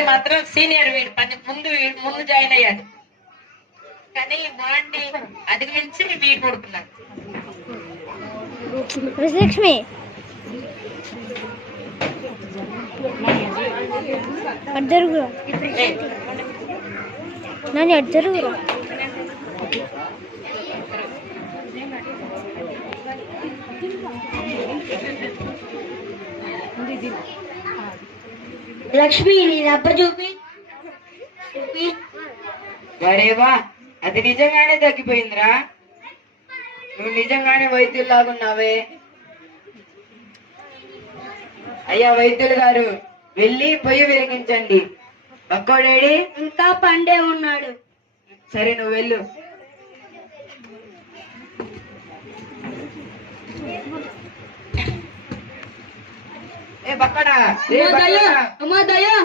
మాత్రం సీనియర్ ముందు జాయిన్ అయ్యాడు, కానీ వాడిని అధిగమించి వీడు కొడుకున్నాడు. లక్ష్మి అడ్జరుగురా నాని అడ్జరుగురా లక్ష్మి నీ దెబ్బ చూపి. వరేవా, అది నిజంగానే తగ్గిపోయిందిరా. నువ్వు నిజంగానే వైద్యుల్లాగున్నావే. అయ్యా వైద్యులు గారు, వెళ్ళి పొయ్యి వెలిగించండి. పక్కోడేడి? ఇంకా పండే ఉన్నాడు. సరే నువ్వు వెళ్ళు. ఏ బక్కడా, అమ్మా దయ్యా